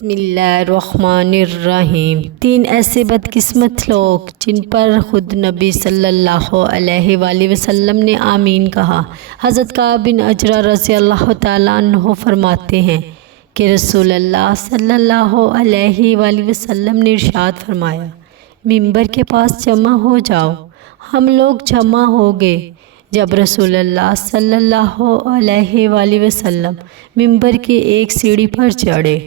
بسم اللہ الرحمن الرحیم۔ 3 ایسے بدقسمت لوگ جن پر خود نبی صلی اللہ علیہ وآلہ وسلم نے آمین کہا۔ حضرت کعب بن عجرہ رضی اللہ تعالیٰ عنہ فرماتے ہیں کہ رسول اللہ صلی اللہ علیہ وآلہ وسلم نے ارشاد فرمایا، ممبر کے پاس جمع ہو جاؤ۔ ہم لوگ جمع ہو گئے۔ جب رسول اللہ صلی اللہ علیہ وآلہ وسلم ممبر کی ایک سیڑھی پر چڑھے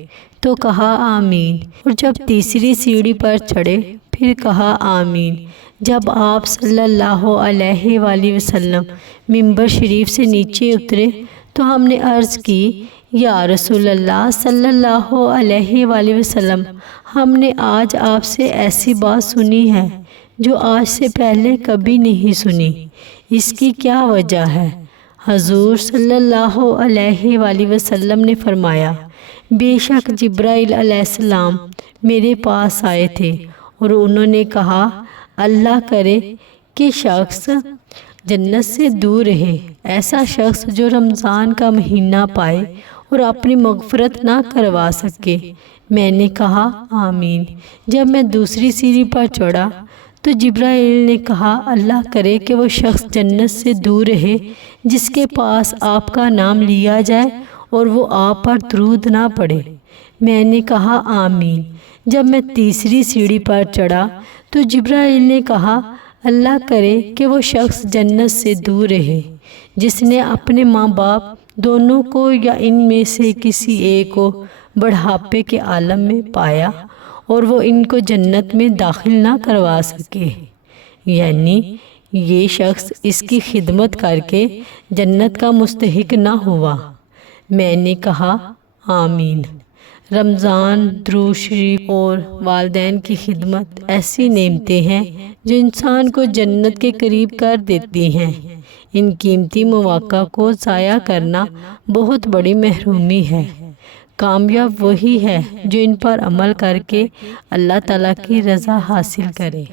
تو کہا آمین، اور جب تیسری سیڑھی پر چڑھے پھر کہا آمین۔ جب آپ صلی اللہ علیہ وآلہ وسلم ممبر شریف سے نیچے اترے تو ہم نے عرض کی، یا رسول اللہ صلی اللہ علیہ وآلہ وسلم، ہم نے آج آپ سے ایسی بات سنی ہے جو آج سے پہلے کبھی نہیں سنی، اس کی کیا وجہ ہے؟ حضور صلی اللہ علیہ وآلہ وسلم نے فرمایا، بے شک جبرائیل علیہ السلام میرے پاس آئے تھے اور انہوں نے کہا، اللہ کرے کہ شخص جنت سے دور رہے، ایسا شخص جو رمضان کا مہینہ پائے اور اپنی مغفرت نہ کروا سکے۔ میں نے کہا آمین۔ جب میں دوسری سیڑھی پر چڑھا تو جبرائیل نے کہا، اللہ کرے کہ وہ شخص جنت سے دور رہے جس کے پاس آپ کا نام لیا جائے اور وہ آپ پر درود نہ پڑھے۔ میں نے کہا آمین۔ جب میں تیسری سیڑھی پر چڑھا تو جبرائیل نے کہا، اللہ کرے کہ وہ شخص جنت سے دور رہے جس نے اپنے ماں باپ دونوں کو یا ان میں سے کسی ایک کو بڑھاپے کے عالم میں پایا اور وہ ان کو جنت میں داخل نہ کروا سکے، یعنی یہ شخص اس کی خدمت کر کے جنت کا مستحق نہ ہوا۔ میں نے کہا آمین۔ رمضان، درود شریف اور والدین کی خدمت ایسی نعمتیں ہیں جو انسان کو جنت کے قریب کر دیتی ہیں۔ ان قیمتی مواقع کو ضائع کرنا بہت بڑی محرومی ہے۔ کامیاب وہی ہے جو ان پر عمل کر کے اللہ تعالیٰ کی رضا حاصل کرے۔